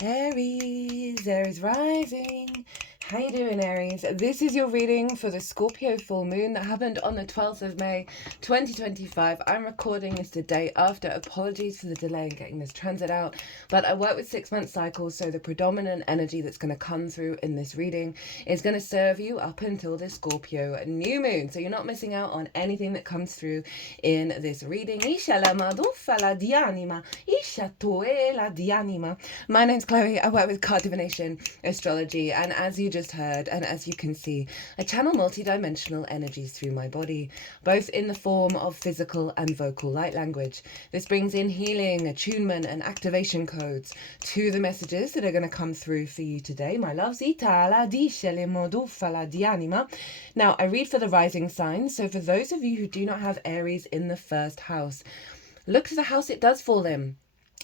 Aries rising. How you doing, Aries? This is your reading for the Scorpio full moon that happened on the 12th of May 2025. I'm recording this the day after. Apologies for the delay in getting this transit out, but I work with 6-month cycles, so the predominant energy that's going to come through in this reading is going to serve you up until the Scorpio new moon, so you're not missing out on anything that comes through in this reading. My name's Chloe. I work with card divination, astrology, and as you just heard, and as you can see, I channel multi-dimensional energies through my body, both in the form of physical and vocal light language. This brings in healing, attunement, and activation codes to the messages that are going to come through for you today, my loves. Now, I read for the rising signs, so for those of you who do not have Aries in the first house, look to the house it does fall in.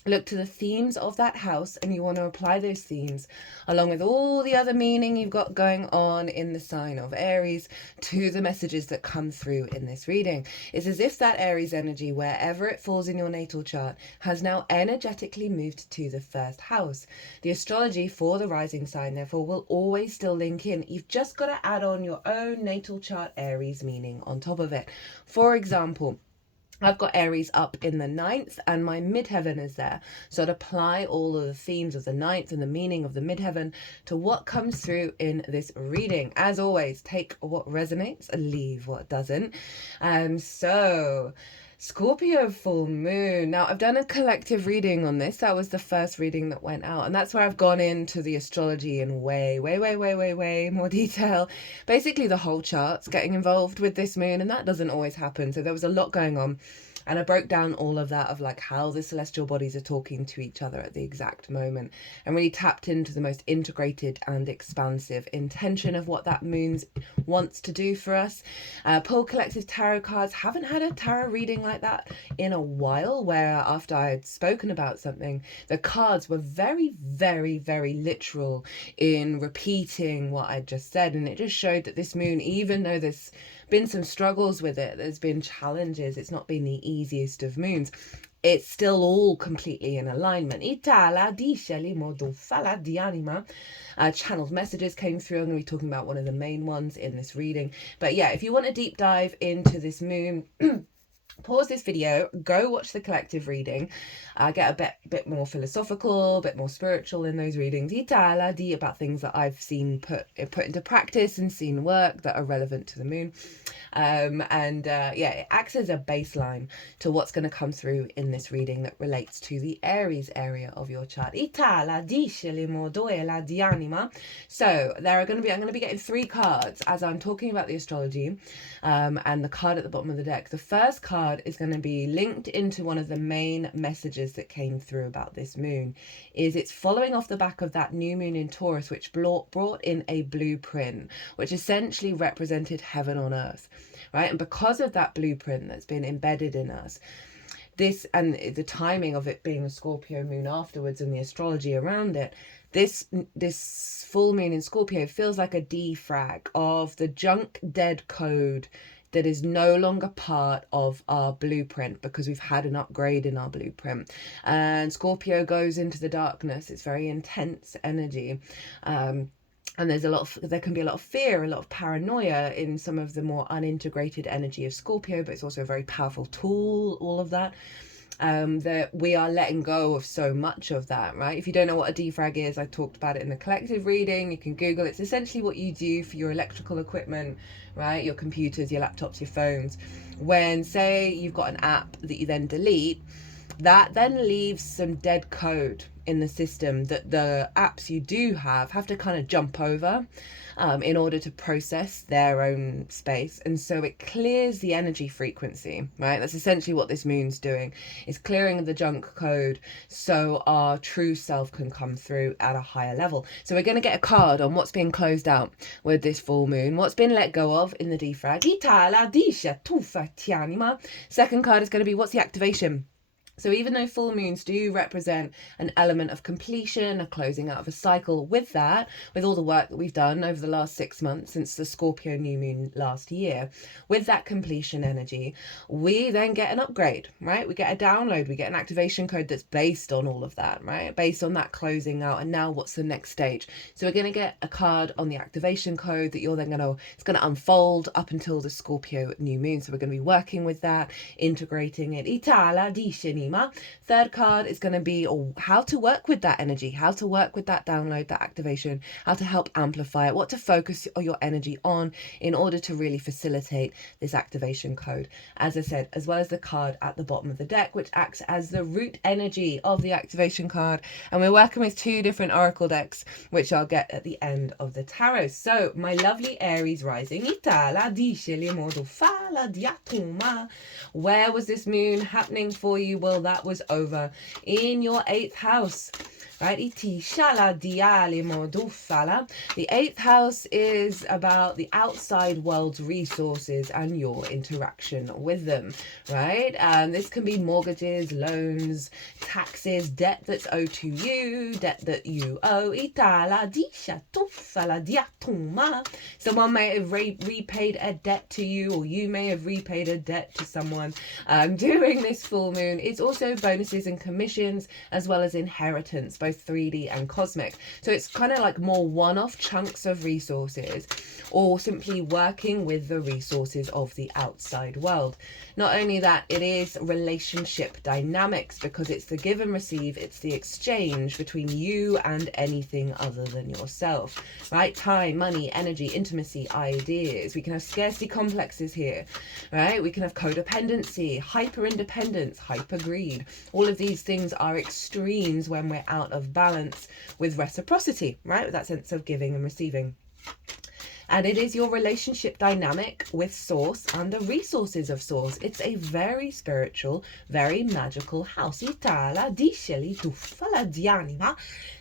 Look to the themes of that house, and you want to apply those themes along with all the other meaning you've got going on in the sign of Aries to the messages that come through in this reading. It's as if that Aries energy, wherever it falls in your natal chart, has now energetically moved to the first house. The astrology for the rising sign, therefore, will always still link in. You've just got to add on your own natal chart Aries meaning on top of it. For example, I've got Aries up in the 9th and my midheaven is there. So I'd apply all of the themes of the 9th and the meaning of the midheaven to what comes through in this reading. As always, take what resonates and leave what doesn't. So Scorpio full moon. Now, I've done a collective reading on this. That was the first reading that went out. And that's where I've gone into the astrology in way more detail. Basically, the whole chart's getting involved with this moon, and that doesn't always happen. So there was a lot going on. And I broke down all of that of like how the celestial bodies are talking to each other at the exact moment, and really tapped into the most integrated and expansive intention of what that moon wants to do for us. Pull collective tarot cards. Haven't had a tarot reading like that in a while, where after I had spoken about something, the cards were very literal in repeating what I'd just said, and it just showed that this moon, even though there's been some struggles with it, there's been challenges, it's not been the easiest of moons, it's still all completely in alignment. Channeled messages came through. I'm going to be talking about one of the main ones in this reading. But yeah, if you want a deep dive into this moon, pause this video, go watch the collective reading, get a bit more philosophical, a bit more spiritual in those readings, about things that I've seen put into practice and seen work that are relevant to the moon. It acts as a baseline to what's going to come through in this reading that relates to the Aries area of your chart. So I'm going to be getting 3 cards as I'm talking about the astrology, and the card at the bottom of the deck. The first card is going to be linked into one of the main messages that came through about this moon. It's following off the back of that new moon in Taurus, which brought in a blueprint, which essentially represented heaven on earth, right? And because of that blueprint that's been embedded in us, this, and the timing of it being a Scorpio moon afterwards and the astrology around it, this full moon in Scorpio feels like a defrag of the junk dead code that is no longer part of our blueprint, because we've had an upgrade in our blueprint. And Scorpio goes into the darkness. It's very intense energy. And there can be a lot of fear, a lot of paranoia in some of the more unintegrated energy of Scorpio, but it's also a very powerful tool, all of that. That we are letting go of so much of that, right? If you don't know what a defrag is, I talked about it in the collective reading. You can Google it. It's essentially what you do for your electrical equipment, right? Your computers, your laptops, your phones. When, say, you've got an app that you then delete, that then leaves some dead code in the system that the apps you do have to kind of jump over in order to process their own space. And so it clears the energy frequency, right? That's essentially what this moon's doing. It's clearing the junk code so our true self can come through at a higher level. So we're going to get a card on what's being closed out with this full moon, what's been let go of in the defrag. Second card is going to be, what's the activation? So even though full moons do represent an element of completion, a closing out of a cycle, with that, with all the work that we've done over the last 6 months since the Scorpio new moon last year, with that completion energy, we then get an upgrade, right? We get a download, we get an activation code that's based on all of that, right? Based on that closing out, and now what's the next stage? So we're going to get a card on the activation code that you're then it's going to unfold up until the Scorpio new moon. So we're going to be working with that, integrating it. Itala di Shenima. Third card is going to be how to work with that energy, how to work with that download, that activation, how to help amplify it, what to focus your energy on in order to really facilitate this activation code. As I said, as well as the card at the bottom of the deck, which acts as the root energy of the activation card. And we're working with 2 different oracle decks, which I'll get at the end of the tarot. So my lovely Aries rising, where was this moon happening for you? Well, that was over in your 8th house. Right? The 8th house is about the outside world's resources and your interaction with them, right? This can be mortgages, loans, taxes, debt that's owed to you, debt that you owe. Someone may have repaid a debt to you, or you may have repaid a debt to someone during this full moon. It's also bonuses and commissions, as well as inheritance, both 3D and cosmic. So it's kind of like more one-off chunks of resources, or simply working with the resources of the outside world. Not only that, it is relationship dynamics, because it's the give and receive, it's the exchange between you and anything other than yourself, right? Time, money, energy, intimacy, ideas. We can have scarcity complexes here, right? We can have codependency, hyper independence, hyper greed. All of these things are extremes when we're out of balance with reciprocity, right? With that sense of giving and receiving. And it is your relationship dynamic with Source and the resources of Source. It's a very spiritual, very magical house.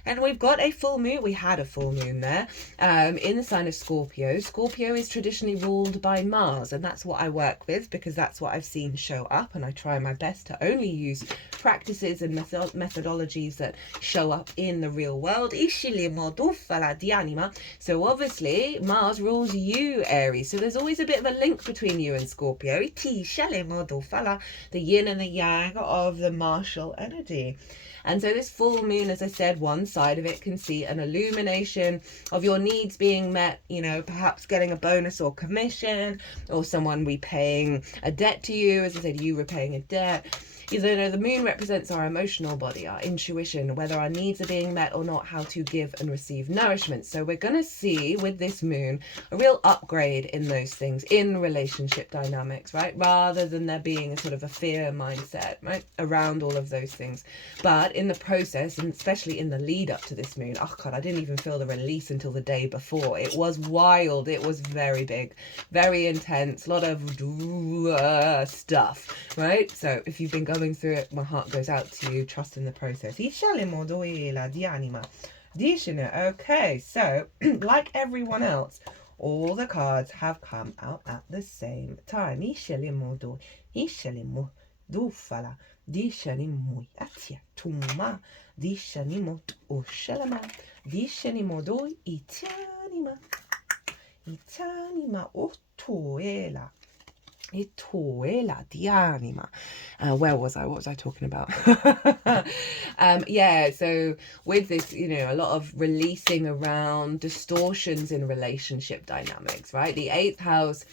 And we've got a full moon. We had a full moon there in the sign of Scorpio. Scorpio is traditionally ruled by Mars, and that's what I work with, because that's what I've seen show up, and I try my best to only use practices and methodologies that show up in the real world. So obviously Mars rules you, Aries, so there's always a bit of a link between you and Scorpio, the yin and the yang of the martial energy. And so this full moon, as I said, one side of it can see an illumination of your needs being met, you know, perhaps getting a bonus or commission, or someone repaying a debt to you, as I said, you repaying a debt. You know, the moon represents our emotional body, our intuition, whether our needs are being met or not, how to give and receive nourishment. So we're going to see with this moon a real upgrade in those things, in relationship dynamics, right? Rather than there being a sort of a fear mindset, right, around all of those things. But in the process, and especially in the lead up to this moon, oh God, I didn't even feel the release until the day before. It was wild. It was very big, very intense, a lot of stuff, right? So if you've been going through it, my heart goes out to you. Trust in the process. Okay, so like everyone else, all the cards have come out at the same time. Where was I? What was I talking about? Yeah, so with this, you know, a lot of releasing around distortions in relationship dynamics, right? The 8th house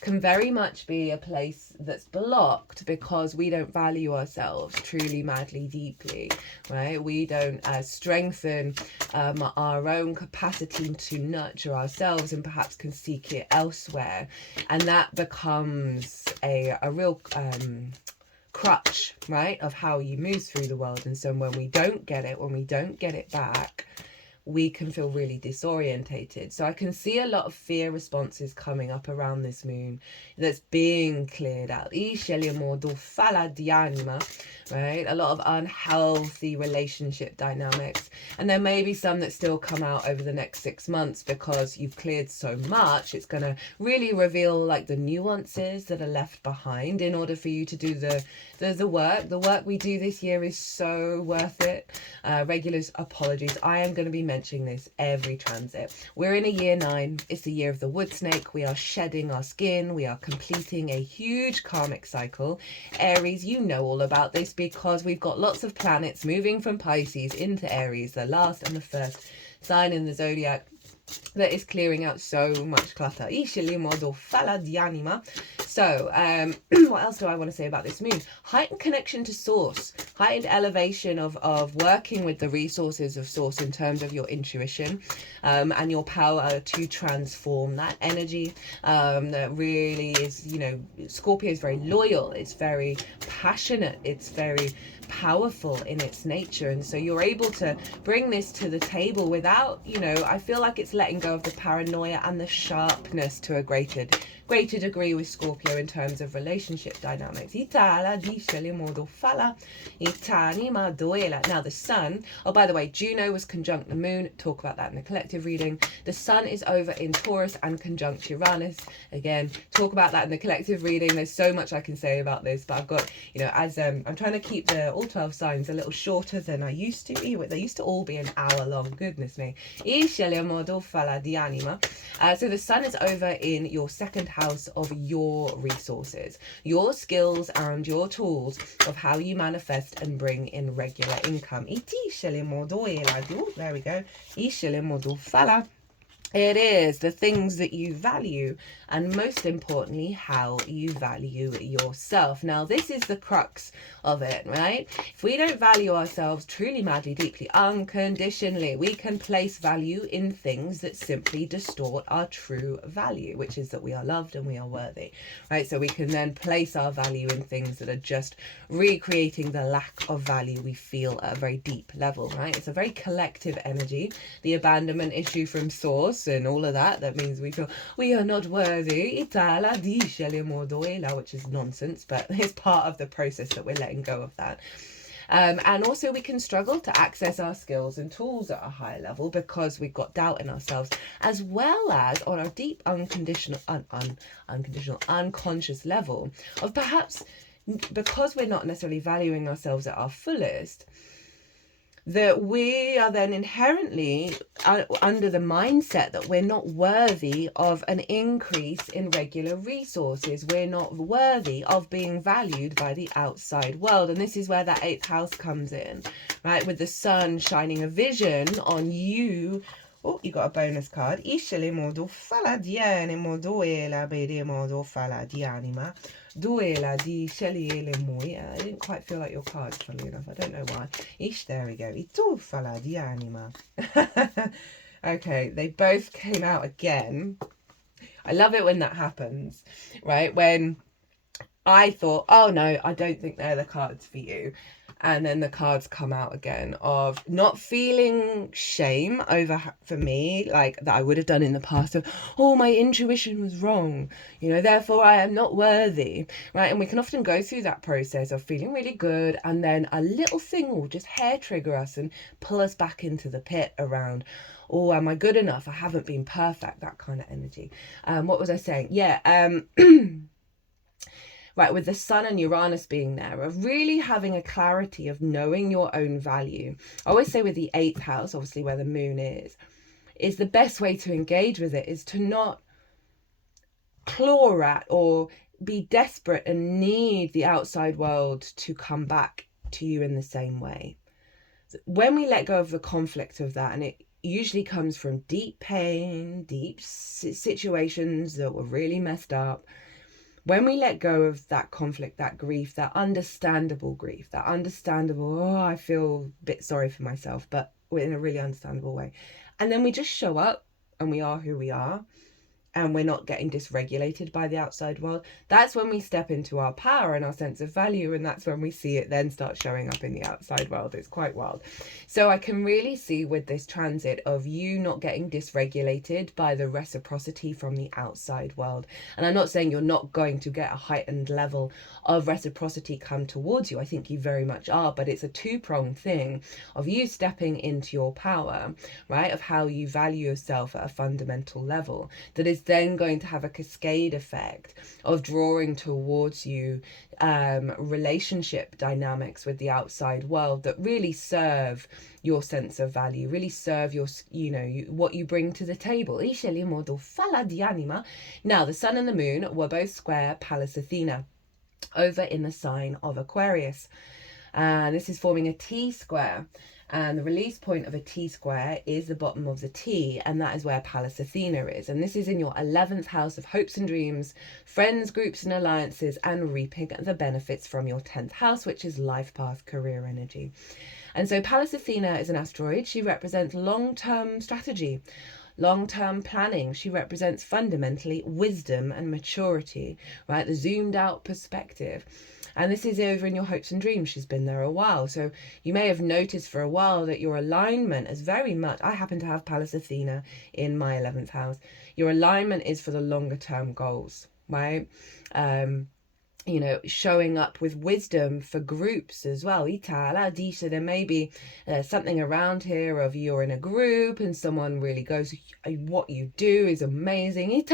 can very much be a place that's blocked because we don't value ourselves truly, madly, deeply, right? We don't strengthen our own capacity to nurture ourselves, and perhaps can seek it elsewhere, and that becomes a real crutch, right, of how you move through the world. And so when we don't get it, when we don't get it back, we can feel really disorientated. So I can see a lot of fear responses coming up around this moon that's being cleared out. Right? A lot of unhealthy relationship dynamics. And there may be some that still come out over the next 6 months because you've cleared so much. It's going to really reveal like the nuances that are left behind in order for you to do the work. The work we do this year is so worth it. Regulars, apologies. I am going to be mentioning this every transit. We're in a year 9. It's the year of the wood snake. We are shedding our skin. We are completing a huge karmic cycle. Aries, you know all about this because we've got lots of planets moving from Pisces into Aries, the last and the first sign in the zodiac that is clearing out so much clutter. So, what else do I want to say about this moon? Heightened connection to source, heightened elevation of working with the resources of source in terms of your intuition and your power to transform that energy. That really is, you know, Scorpio is very loyal, it's very passionate, it's very powerful in its nature, and so you're able to bring this to the table without, you know, I feel like it's letting go of the paranoia and the sharpness to a greater degree with Scorpio in terms of relationship dynamics. Now the sun, oh by the way, Juno was conjunct the moon, talk about that in the collective reading. The sun is over in Taurus and conjunct Uranus, again talk about that in the collective reading. There's so much I can say about this, but I've got, you know, as I'm trying to keep all 12 signs a little shorter than I used to. They used to all be an hour long, goodness me. So the sun is over in your second house of your resources, your skills and your tools of how you manifest and bring in regular income. There we go. It is the things that you value, and most importantly, how you value yourself. Now, this is the crux of it, right? If we don't value ourselves truly, madly, deeply, unconditionally, we can place value in things that simply distort our true value, which is that we are loved and we are worthy, right? So we can then place our value in things that are just recreating the lack of value we feel at a very deep level, right? It's a very collective energy. The abandonment issue from source and all of that means we feel we are not worthy, which is nonsense, but it's part of the process that we're letting go of that. And also we can struggle to access our skills and tools at a higher level because we've got doubt in ourselves, as well as on a deep unconscious level of perhaps because we're not necessarily valuing ourselves at our fullest, that we are then inherently under the mindset that we're not worthy of an increase in regular resources. We're not worthy of being valued by the outside world. And this is where that 8th house comes in, right? With the sun shining a vision on you. Oh, you got a bonus card. I didn't quite feel like your cards, funnily enough. I don't know why. There we go. Okay, they both came out again. I love it when that happens, right? When I thought, oh no, I don't think they're the cards for you. And then the cards come out again of not feeling shame over, for me, like that I would have done in the past of, oh, my intuition was wrong, you know, therefore I am not worthy, right? And we can often go through that process of feeling really good, and then a little thing will just hair trigger us and pull us back into the pit around, oh, am I good enough? I haven't been perfect, that kind of energy. What was I saying? Yeah, right, with the sun and Uranus being there, of really having a clarity of knowing your own value. I always say with the 8th house, obviously where the moon is the best way to engage with it is to not claw at or be desperate and need the outside world to come back to you in the same way. When we let go of the conflict of that, and it usually comes from deep pain, deep situations that were really messed up, when we let go of that conflict, that grief, that understandable grief, that understandable, oh, I feel a bit sorry for myself, but in a really understandable way. And then we just show up and we are who we are. and we're not getting dysregulated by the outside world, that's when we step into our power and our sense of value, and that's when we see it then start showing up in the outside world. It's quite wild. So I can really see with this transit of you not getting dysregulated by the reciprocity from the outside world. And I'm not saying you're not going to get a heightened level of reciprocity come towards you. I think you very much are, but it's a two-pronged thing of you stepping into your power, right, of how you value yourself at a fundamental level, that is then going to have a cascade effect of drawing towards you relationship dynamics with the outside world that really serve your sense of value, really serve your, what you bring to the table. Now, the sun and the moon were both square Pallas Athena over in the sign of Aquarius. This is forming a T square. And the release point of a T square is the bottom of the T, and that is where Pallas Athena is. And this is in your 11th house of hopes and dreams, friends, groups and alliances, and reaping the benefits from your 10th house, which is life path, career energy. And so Pallas Athena is an asteroid. She represents long-term strategy, long-term planning. She represents fundamentally wisdom and maturity, right? The zoomed out perspective. And this is over in your hopes and dreams. She's been there a while. So you may have noticed for a while that your alignment is very much, I happen to have Pallas Athena in my 11th house. Your alignment is for the longer term goals, right? Showing up with wisdom for groups as well. So there may be something around here of you're in a group and someone really goes, what you do is amazing.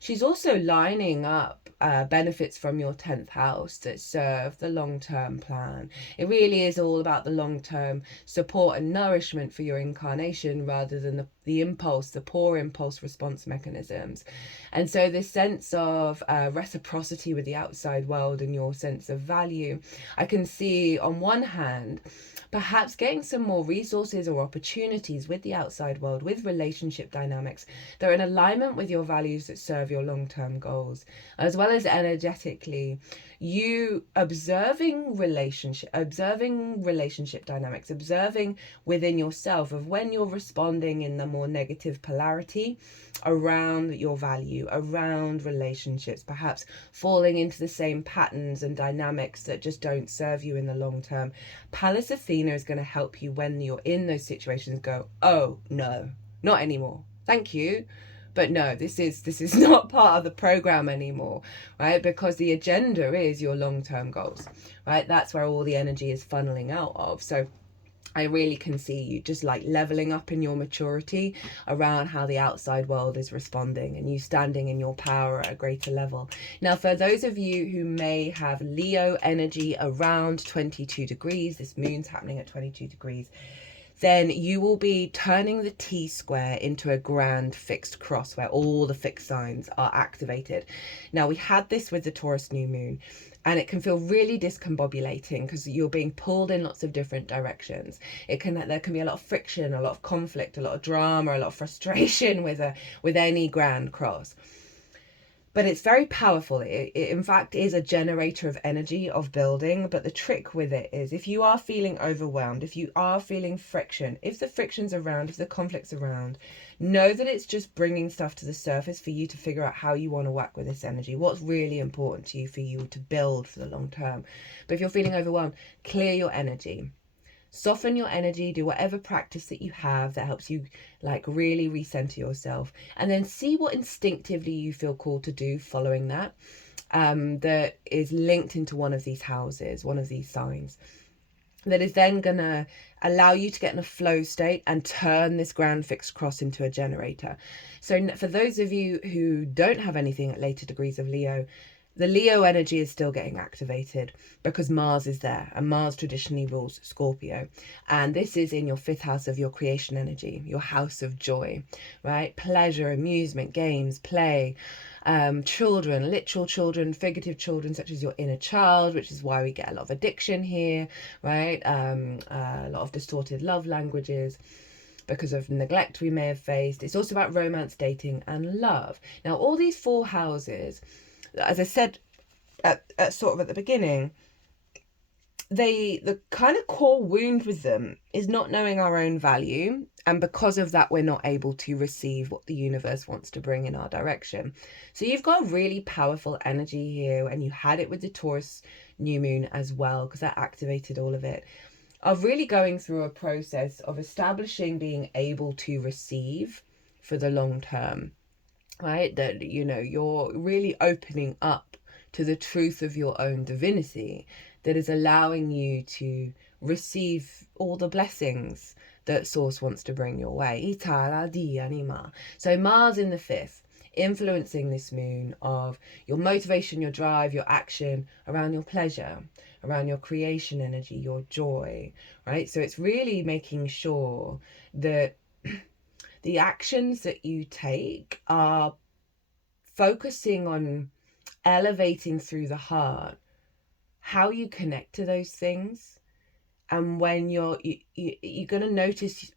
She's also lining up benefits from your 10th house that serve the long-term plan. It really is all about the long-term support and nourishment for your incarnation rather than the impulse, the poor impulse response mechanisms. And so this sense of reciprocity with the outside world and your sense of value, I can see on one hand, perhaps getting some more resources or opportunities with the outside world, with relationship dynamics that are in alignment with your values that serve your long-term goals, as well as energetically, you observing relationship dynamics, observing within yourself of when you're responding in the more negative polarity around your value, around relationships, perhaps falling into the same patterns and dynamics that just don't serve you in the long term. Pallas Athena is going to help you when you're in those situations go, oh no, not anymore, thank you, but no, this is not part of the program anymore, right? Because the agenda is your long-term goals, right? That's where all the energy is funneling out of. So I really can see you just like leveling up in your maturity around how the outside world is responding and you standing in your power at a greater level. Now, for those of you who may have Leo energy around 22 degrees, this moon's happening at 22 degrees, then you will be turning the T square into a grand fixed cross where all the fixed signs are activated. Now, we had this with the Taurus new moon, and it can feel really discombobulating because you're being pulled in lots of different directions. There can be a lot of friction, a lot of conflict, a lot of drama, a lot of frustration with any grand cross. But it's very powerful. It in fact is a generator of energy, of building. But the trick with it is if you are feeling overwhelmed, if you are feeling friction, if the friction's around, if the conflict's around, know that it's just bringing stuff to the surface for you to figure out how you want to work with this energy. What's really important to you for you to build for the long term. But if you're feeling overwhelmed, clear your energy. Soften your energy, do whatever practice that you have that helps you like really recenter yourself, and then see what instinctively you feel called to do following that, that is linked into one of these houses, one of these signs, that is then gonna allow you to get in a flow state and turn this grand fixed cross into a generator. So for those of you who don't have anything at later degrees of Leo, the Leo energy is still getting activated because Mars is there, and Mars traditionally rules Scorpio. And this is in your 5th house of your creation energy, your house of joy, right? Pleasure, amusement, games, play, children, literal children, figurative children, such as your inner child, which is why we get a lot of addiction here, right? A lot of distorted love languages because of neglect we may have faced. It's also about romance, dating, and love. Now, all these 4 houses, as I said at the beginning, the kind of core wound with them is not knowing our own value, and because of that we're not able to receive what the universe wants to bring in our direction. So you've got a really powerful energy here, and you had it with the Taurus new moon as well, because that activated all of it, of really going through a process of establishing being able to receive for the long term, right? That, you know, you're really opening up to the truth of your own divinity that is allowing you to receive all the blessings that Source wants to bring your way. So Mars in the 5th, influencing this moon of your motivation, your drive, your action around your pleasure, around your creation energy, your joy, right? So it's really making sure that the actions that you take are focusing on elevating through the heart how you connect to those things. And when you're going to notice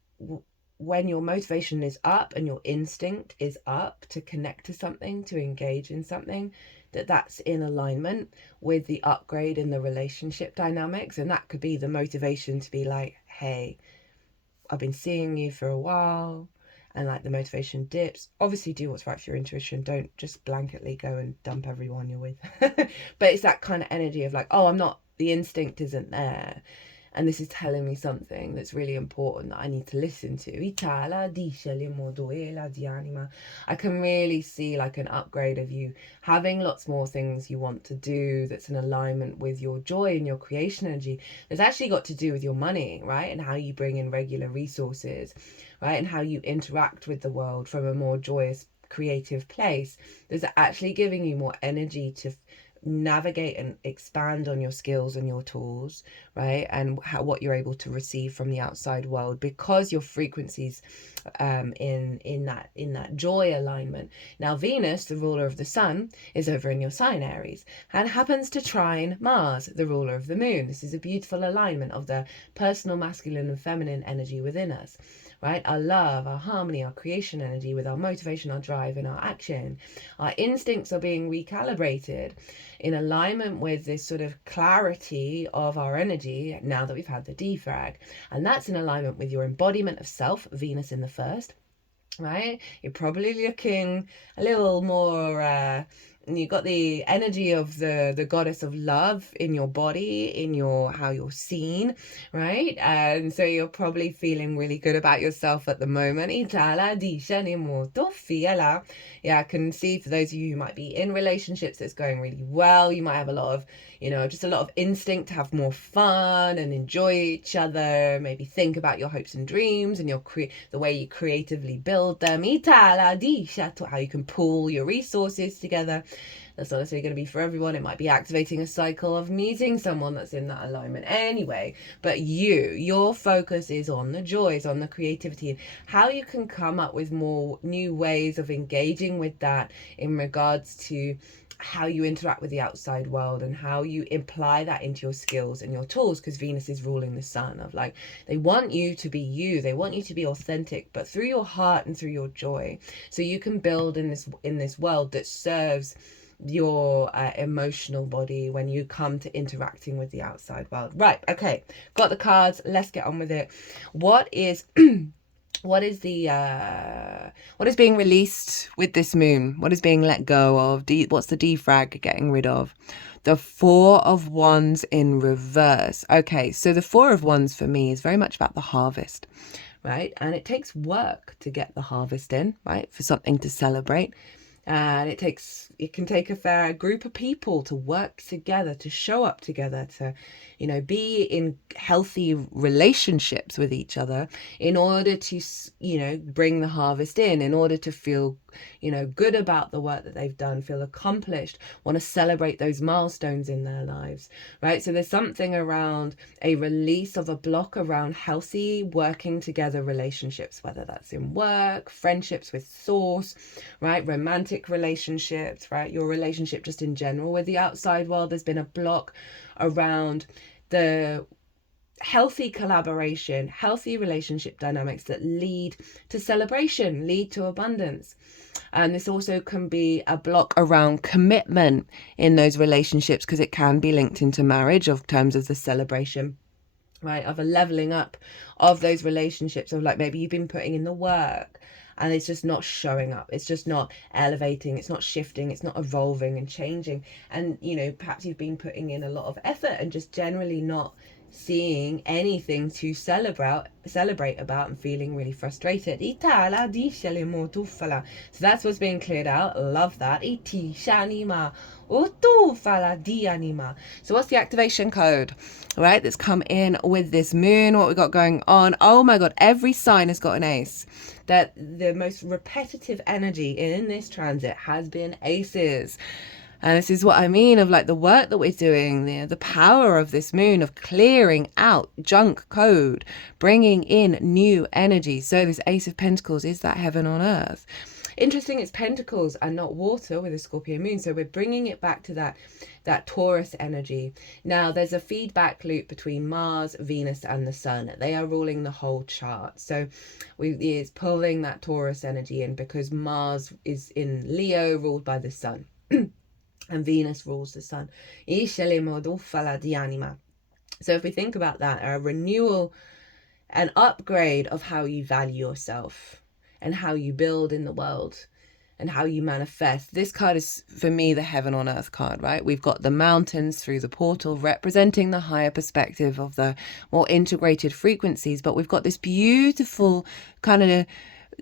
when your motivation is up and your instinct is up to connect to something, to engage in something, that's in alignment with the upgrade in the relationship dynamics. And that could be the motivation to be like, hey, I've been seeing you for a while, and like the motivation dips. Obviously do what's right for your intuition. Don't just blanketly go and dump everyone you're with. But it's that kind of energy of like, oh, the instinct isn't there, and this is telling me something that's really important that I need to listen to. I can really see like an upgrade of you having lots more things you want to do that's in alignment with your joy and your creation energy. That's actually got to do with your money, right? And how you bring in regular resources, right? And how you interact with the world from a more joyous, creative place. That's actually giving you more energy to navigate and expand on your skills and your tools, right? And what you're able to receive from the outside world, because your frequencies in that joy alignment. Now Venus, the ruler of the sun, is over in your sign Aries and happens to trine Mars, the ruler of the moon. This is a beautiful alignment of the personal masculine and feminine energy within us, right? Our love, our harmony, our creation energy with our motivation, our drive, and our action. Our instincts are being recalibrated in alignment with this sort of clarity of our energy now that we've had the defrag. And that's in alignment with your embodiment of self, Venus in the 1st, right? You're probably looking a little more you got the energy of the goddess of love in your body, in your how you're seen, right? And so you're probably feeling really good about yourself at the moment. Yeah, I can see for those of you who might be in relationships, it's going really well. You might have a lot of, just a lot of instinct to have more fun and enjoy each other. Maybe think about your hopes and dreams and the way you creatively build them. How you can pool your resources together. That's not necessarily going to be for everyone. It might be activating a cycle of meeting someone that's in that alignment anyway. But your focus is on the joys, on the creativity, how you can come up with more new ways of engaging with that in regards to how you interact with the outside world and how you apply that into your skills and your tools, because Venus is ruling the sun of like, they want you to be you, they want you to be authentic, but through your heart and through your joy, so you can build in this world that serves your emotional body when you come to interacting with the outside world. Right, okay, got the cards, let's get on with it. What is what is being released with this moon? What is being let go of? What's the defrag getting rid of? The 4 of Wands in reverse. Okay, so the 4 of Wands for me is very much about the harvest, right? And it takes work to get the harvest in, right? For something to celebrate. And it can take a fair group of people to work together, to show up together, to, be in healthy relationships with each other in order to, bring the harvest in order to feel, good about the work that they've done, feel accomplished, want to celebrate those milestones in their lives, right? So there's something around a release of a block around healthy working together relationships, whether that's in work, friendships with source, right? Romantic relationships, right? Your relationship just in general with the outside world. There's been a block around the healthy collaboration, healthy relationship dynamics that lead to celebration, lead to abundance. And this also can be a block around commitment in those relationships, because it can be linked into marriage of terms of the celebration, right, of a leveling up of those relationships, of like maybe you've been putting in the work and it's just not showing up, it's just not elevating, it's not shifting, it's not evolving and changing. And you know, perhaps you've been putting in a lot of effort and just generally not seeing anything to celebrate about, and feeling really frustrated. So that's what's being cleared out. Love that. So what's the activation code, right, that's come in with this moon? What we got going on? Oh my god, every sign has got an ace. That the most repetitive energy in this transit has been aces. And this is what I mean of like the work that we're doing, the power of this moon, of clearing out junk code, bringing in new energy. So this Ace of Pentacles is that heaven on earth. Interesting, it's pentacles and not water with a Scorpio moon. So we're bringing it back to that Taurus energy. Now there's a feedback loop between Mars, Venus and the Sun. They are ruling the whole chart. So it's pulling that Taurus energy in, because Mars is in Leo, ruled by the Sun. And Venus rules the Sun. So if we think about that, a renewal, an upgrade of how you value yourself and how you build in the world and how you manifest. This card is, for me, the heaven on earth card, right? We've got the mountains through the portal representing the higher perspective of the more integrated frequencies, but we've got this beautiful kind of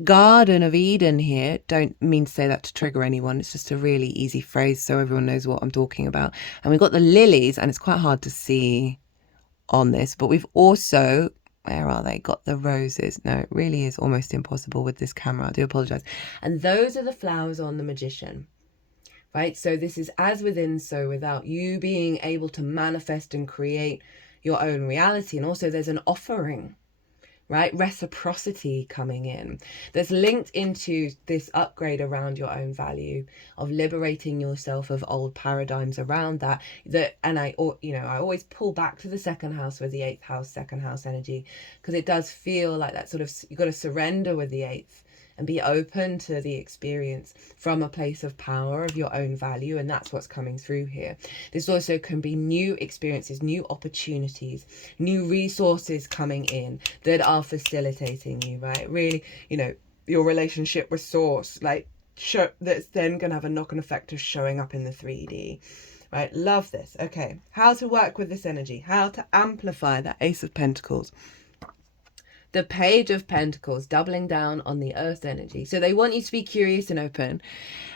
Garden of Eden here. Don't mean to say that to trigger anyone, it's just a really easy phrase so everyone knows what I'm talking about. And we've got the lilies, and it's quite hard to see on this, but we've also, where are they, got the roses. No, it really is almost impossible with this camera, I do apologize. And those are the flowers on the Magician, right? So this is as within, so without, you being able to manifest and create your own reality. And also there's an offering, right? Reciprocity coming in. That's linked into this upgrade around your own value, of liberating yourself of old paradigms around that. And I always pull back to the second house with the 8th house, second house energy, because it does feel like that sort of, you've got to surrender with the 8th and be open to the experience from a place of power of your own value. And that's what's coming through here. This also can be new experiences, new opportunities, new resources coming in that are facilitating you, right? Really, you know, your relationship with source, like that's then going to have a knock-on effect of showing up in the 3D. Right, love this. Okay, how to work with this energy, how to amplify that Ace of Pentacles. The Page of Pentacles, doubling down on the earth energy. So they want you to be curious and open.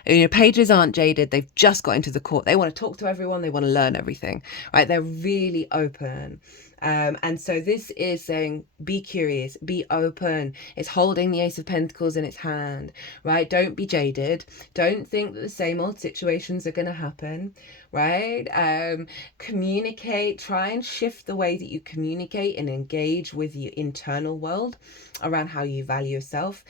You know, pages aren't jaded. They've just got into the court. They want to talk to everyone. They want to learn everything, right? They're really open. And so this is saying, be curious, be open. It's holding the Ace of Pentacles in its hand, right? Don't be jaded. Don't think that the same old situations are going to happen, right? Communicate, try and shift the way that you communicate and engage with your internal world around how you value yourself.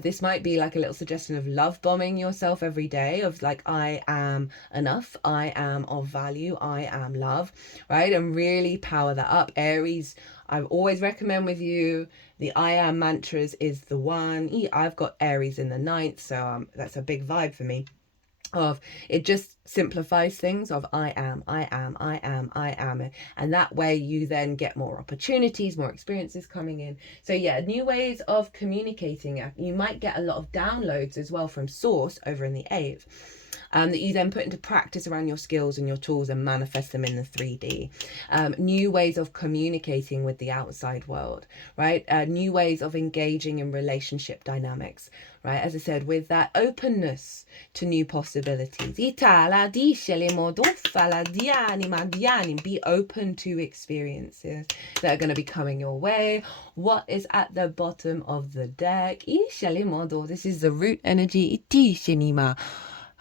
This might be like a little suggestion of love bombing yourself every day, of like, I am enough, I am of value, I am love, right? And really power that up. Aries, I always recommend with you, the I am mantras is the one. I've got Aries in the 9th, so that's a big vibe for me. Of it just simplifies things, of I am, and that way you then get more opportunities, more experiences coming in. So yeah, new ways of communicating. You might get a lot of downloads as well from source over in the 8th, that you then put into practice around your skills and your tools and manifest them in the 3D. New ways of communicating with the outside world, right? New ways of engaging in relationship dynamics, right? As I said, with that openness to new possibilities. Be open to experiences that are going to be coming your way. What is at the bottom of the deck? This is the root energy.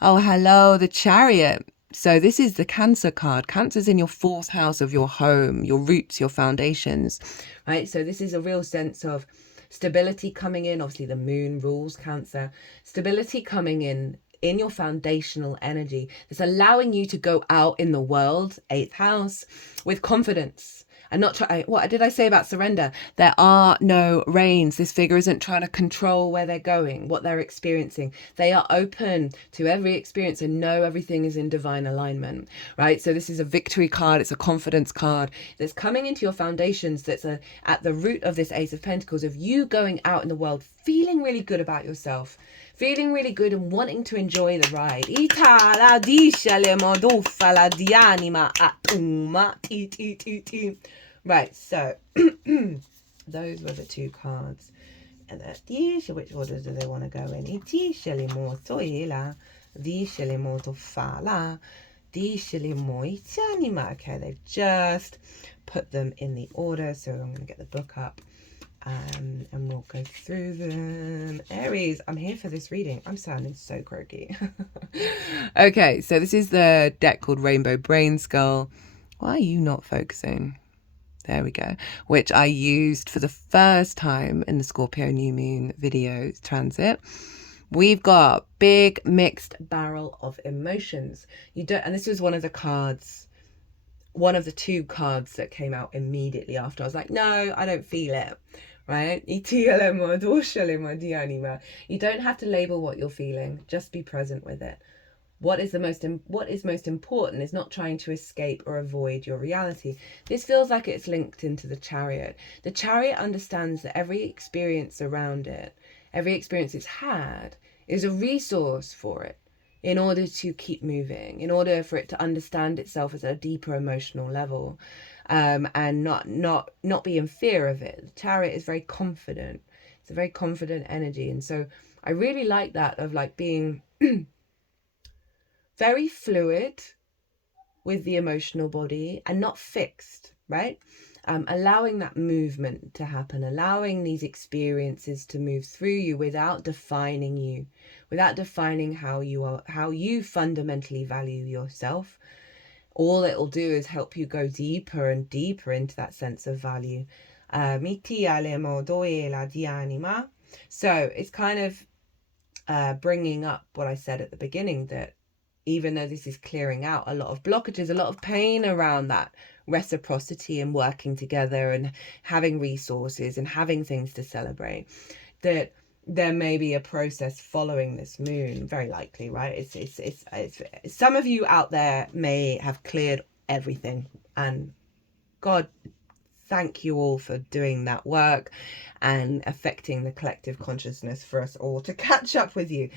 Oh, hello, the Chariot. So this is the Cancer card. Cancer's in your 4th house of your home, your roots, your foundations, right? So this is a real sense of stability coming in. Obviously, the moon rules Cancer. Stability coming in your foundational energy. It's allowing you to go out in the world, 8th house, with confidence. And not try. What did I say about surrender? There are no reins. This figure isn't trying to control where they're going, what they're experiencing. They are open to every experience and know everything is in divine alignment, right? So this is a victory card. It's a confidence card that's coming into your foundations. That's at the root of this Ace of Pentacles, of you going out in the world feeling really good about yourself, feeling really good and wanting to enjoy the ride. Right, so those were the two cards. And which order do they want to go in? Okay, they've just put them in the order, so I'm going to get the book up. And we'll go through them. Aries, I'm here for this reading. I'm sounding so croaky. Okay, so this is the deck called Rainbow Brainskull. Why are you not focusing? There we go. Which I used for the first time in the Scorpio New Moon video transit. We've got big mixed barrel of emotions. And this was one of the cards, one of the two cards that came out immediately after. I was like, no, I don't feel it. Right? You don't have to label what you're feeling. Just be present with it. What is most important is not trying to escape or avoid your reality. This feels like it's linked into the Chariot. The Chariot understands that every experience around it, every experience it's had, is a resource for it in order to keep moving, in order for it to understand itself at a deeper emotional level, and not be in fear of it. The Chariot is very confident. It's a very confident energy. And so I really like that, of like being very fluid with the emotional body and not fixed, right? Allowing that movement to happen, allowing these experiences to move through you without defining you, without defining how you are, how you fundamentally value yourself. All it will do is help you go deeper and deeper into that sense of value. So it's kind of bringing up what I said at the beginning, that even though this is clearing out a lot of blockages, a lot of pain around that reciprocity and working together and having resources and having things to celebrate, that there may be a process following this moon, very likely, right? It's some of you out there may have cleared everything, and God, thank you all for doing that work and affecting the collective consciousness for us all to catch up with you.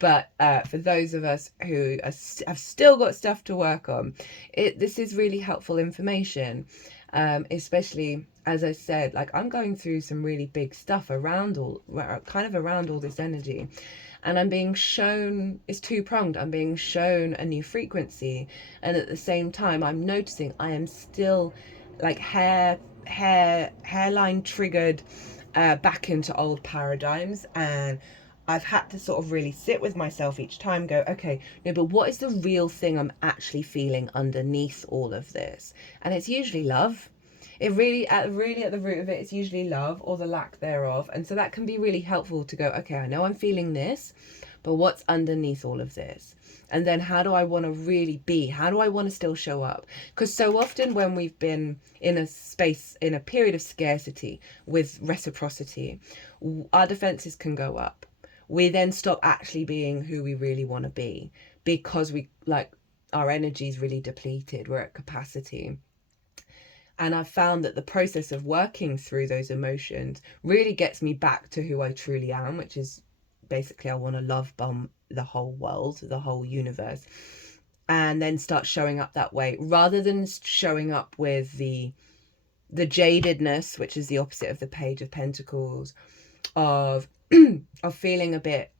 But for those of us who have still got stuff to work on, this is really helpful information, especially, as I said, like I'm going through some really big stuff around all this energy. And I'm being shown, it's two-pronged, I'm being shown a new frequency. And at the same time, I'm noticing I am still like hairline triggered back into old paradigms. And I've had to sort of really sit with myself each time, go, okay, no, but what is the real thing I'm actually feeling underneath all of this? And it's usually love. It really at the root of it, it's usually love or the lack thereof. And so that can be really helpful to go, okay, I know I'm feeling this, but what's underneath all of this? And then how do I want to really be? How do I want to still show up? Because so often when we've been in a space, in a period of scarcity with reciprocity, our defenses can go up. We then stop actually being who we really want to be, because our energy is really depleted. We're at capacity. And I've found that the process of working through those emotions really gets me back to who I truly am, which is basically I want to love bomb the whole world, the whole universe, and then start showing up that way, rather than showing up with the jadedness, which is the opposite of the Page of Pentacles, of feeling a bit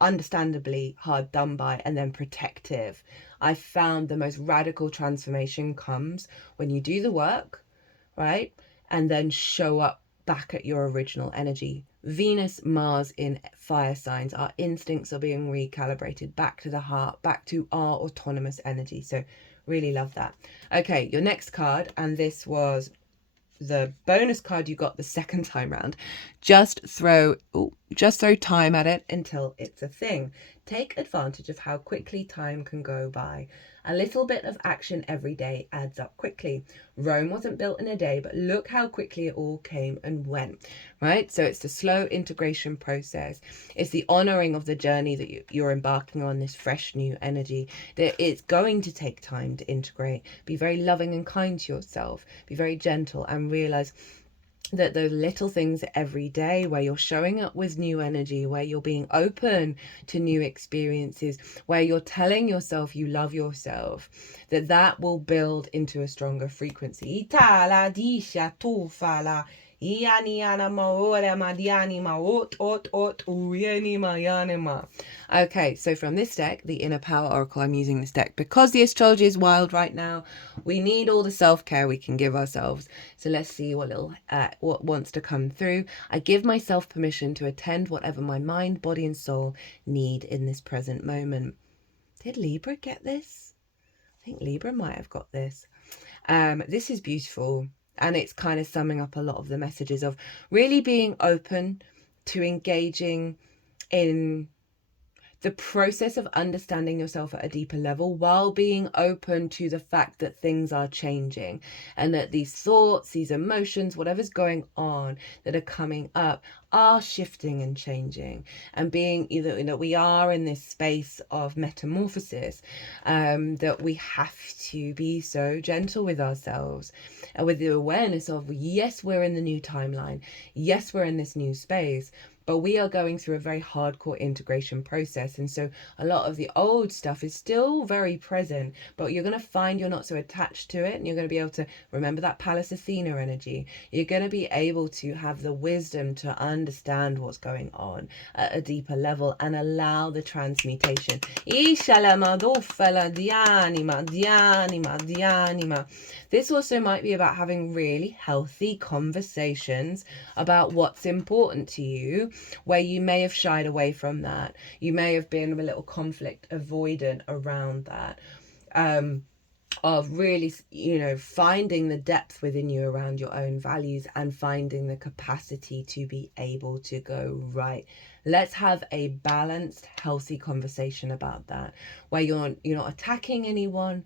understandably hard done by and then protective. I found the most radical transformation comes when you do the work, right? And then show up back at your original energy. Venus, Mars in fire signs, our instincts are being recalibrated back to the heart, back to our autonomous energy. So really love that. Okay, your next card, and this was the bonus card you got the second time round. Just throw, just throw time at it until it's a thing. Take advantage of how quickly time can go by. A little bit of action every day adds up quickly. Rome wasn't built in a day, but look how quickly it all came and went, right? So it's the slow integration process. It's the honoring of the journey that you're embarking on, this fresh new energy, that it's going to take time to integrate. Be very loving and kind to yourself. Be very gentle and realize that those little things every day where you're showing up with new energy, where you're being open to new experiences, where you're telling yourself you love yourself, that will build into a stronger frequency. Okay, so from this deck, the Inner Power Oracle, I'm using this deck because the astrology is wild right now. We need all the self-care we can give ourselves. So let's see what wants to come through. I give myself permission to attend whatever my mind, body, and soul need in this present moment. Did Libra get this? I think Libra might have got this. This is beautiful. And it's kind of summing up a lot of the messages of really being open to engaging in the process of understanding yourself at a deeper level, while being open to the fact that things are changing and that these thoughts, these emotions, whatever's going on that are coming up are shifting and changing, and being either that we are in this space of metamorphosis, that we have to be so gentle with ourselves and with the awareness of, yes, we're in the new timeline, yes, we're in this new space, but we are going through a very hardcore integration process. And so a lot of the old stuff is still very present, but you're going to find you're not so attached to it. And you're going to be able to remember that Pallas Athena energy. You're going to be able to have the wisdom to understand what's going on at a deeper level and allow the transmutation. This also might be about having really healthy conversations about what's important to you, where you may have shied away from that. You may have been a little conflict avoidant around that, of really, finding the depth within you around your own values and finding the capacity to be able to go, right, let's have a balanced, healthy conversation about that, where you're not attacking anyone,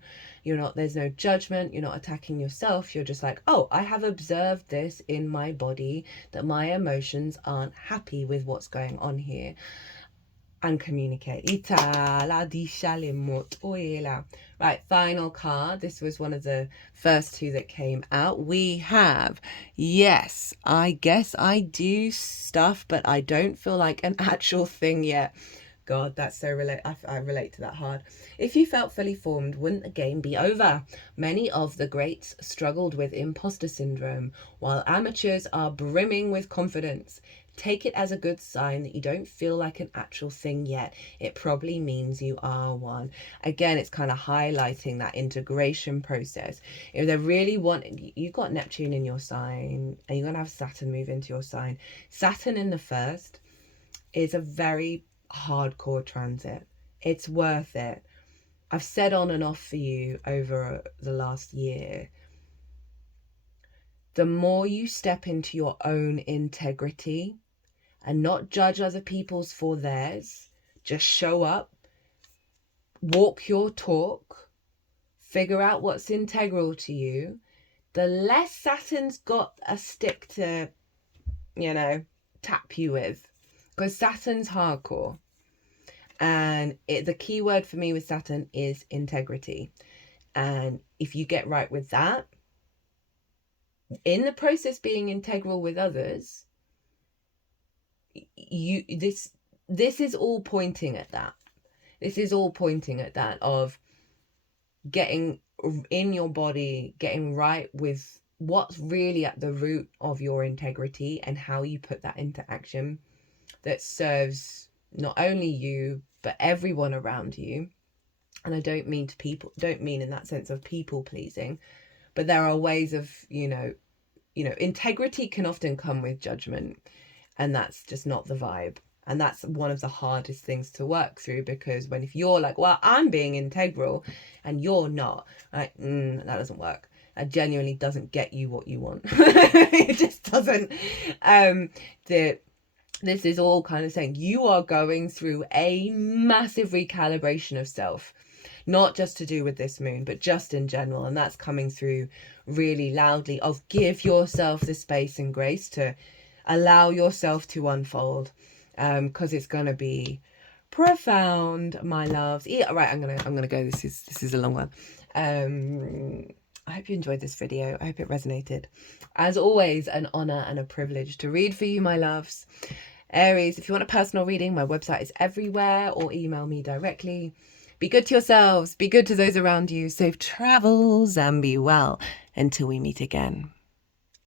there's no judgment, you're not attacking yourself, you're just like, oh, I have observed this in my body, that my emotions aren't happy with what's going on here, and communicate. Right, final card. This was one of the first two that came out. We have, yes, I guess I do stuff, but I don't feel like an actual thing yet. God, that's so I relate to that hard. If you felt fully formed, wouldn't the game be over? Many of the greats struggled with imposter syndrome, while amateurs are brimming with confidence. Take it as a good sign that you don't feel like an actual thing yet. It probably means you are one. Again, it's kind of highlighting that integration process. If they really you've got Neptune in your sign, and you're going to have Saturn move into your sign. Saturn in the first is a very hardcore transit. It's worth it. I've said on and off for you over the last year, the more you step into your own integrity and not judge other people's for theirs, just show up, walk your talk, figure out what's integral to you, the less Saturn's got a stick to, tap you with. Because Saturn's hardcore. And the key word for me with Saturn is integrity. And if you get right with that, in the process being integral with others, this is all pointing at that. This is all pointing at that, of getting in your body, getting right with what's really at the root of your integrity and how you put that into action that serves not only you but everyone around you. And I don't mean in that sense of people pleasing, but there are ways of integrity can often come with judgment, and that's just not the vibe. And that's one of the hardest things to work through, because if you're like, well, I'm being integral and you're not, like, that doesn't work. That genuinely doesn't get you what you want. It just doesn't. this is all kind of saying you are going through a massive recalibration of self, not just to do with this moon, but just in general. And that's coming through really loudly of give yourself the space and grace to allow yourself to unfold, because it's going to be profound, my loves. Yeah, right, I'm gonna go. This is a long one. I hope you enjoyed this video. I hope it resonated. As always, an honor and a privilege to read for you, my loves. Aries, if you want a personal reading, my website is everywhere, or email me directly. Be good to yourselves, be good to those around you. Safe travels and be well until we meet again.